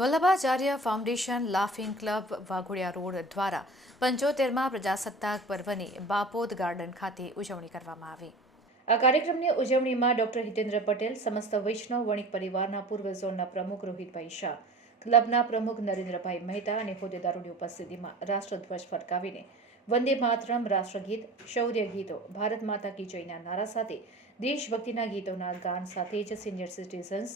Vallabhacharya foundation laughing club Waghodiya road દ્વારા પંચોતેરમાં પ્રજાસત્તાક પર્વની બાપોદ ગાર્ડન ખાતે ઉજવણી કરવામાં આવી. આ કાર્યક્રમની ઉજવણીમાં ડોક્ટર હિતેન્દ્ર પટેલ, સમસ્ત વૈષ્ણવ વણિક પરિવારના પૂર્વ ઝોનના પ્રમુખ રોહિતભાઈ શાહ, ક્લબના પ્રમુખ નરેન્દ્રભાઈ મહેતા અને હોદ્દેદારોની ઉપસ્થિતિમાં રાષ્ટ્રધ્વજ ફરકાવીને વંદે માતરમ રાષ્ટ્રગીત, શૌર્ય ગીતો, ભારત માતા કી જયના નારા સાથે, દેશભક્તિના ગીતોના ગાન સાથે જ સિનિયર સિટીઝન્સ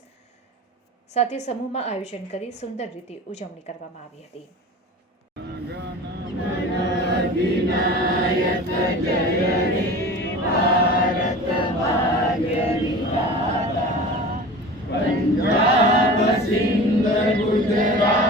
સાથે સમૂહમાં આયોજન કરી સુંદર રીતે ઉજવણી કરવામાં આવી હતી. પંજાબ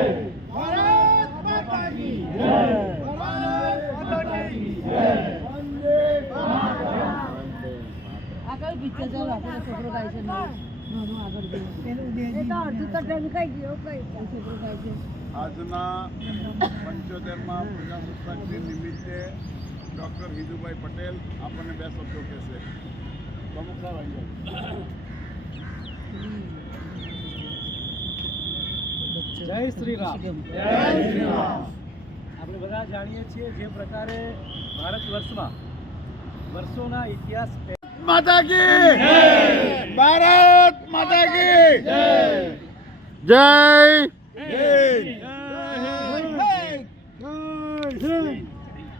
આગળ પિક્ચર ચાલો આપણો છોકરો ગાય છે નાનો આગળ એ તો અડધું તો ઢંકાઈ ગયો કઈ છોકરો ગાય છે. આજના પંચોતેરમાં પ્રજાસત્તાક દિન નિમિત્તે ડૉક્ટર હિદુભાઈ પટેલ આપણને બે શબ્દો કહેશે. પ્રમુખ સાહેબ આવી જાઓ. જય શ્રી રામ જય શ્રી રામ આપણે બધા જાણીએ છીએ જે પ્રકારે ભારત વર્ષમાં વર્ષોના ઇતિહાસ માતા કી ભારત માતા કી જય.